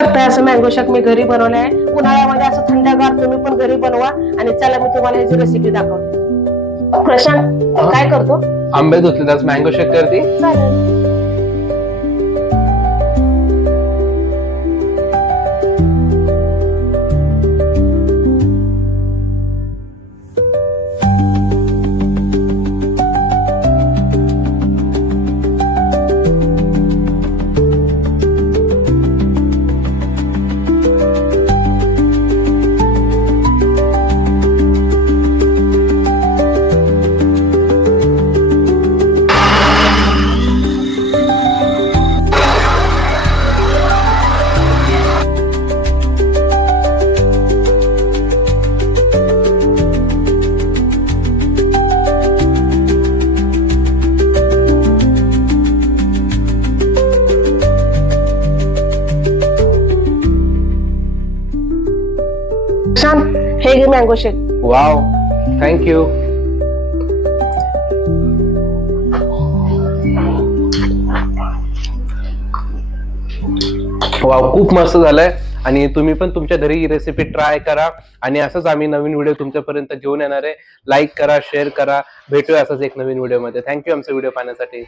असं मँगो शेक मी घरी बनवलं आहे. उन्हाळ्यामध्ये असं थंडगार तुम्ही पण घरी बनवा. आणि चला मी तुम्हाला ह्याची रेसिपी दाखवते. प्रशांत काय करतो? आंबे धुतले त्यास मँगो शेक करते. चालेल. प्रशांत हे घे mango shake. Wow, thank you. Wow, खूप मस्त झालंय. आणि तुम्ही पण तुमच्या घरी ही रेसिपी ट्राय करा. आणि असंच आम्ही नवीन व्हिडिओ तुमच्यापर्यंत घेऊन येणार आहे. लाईक करा, शेअर करा. भेटूया असंच एक नवीन व्हिडिओ मध्ये. थँक्यू आमचा व्हिडिओ पाहण्यासाठी.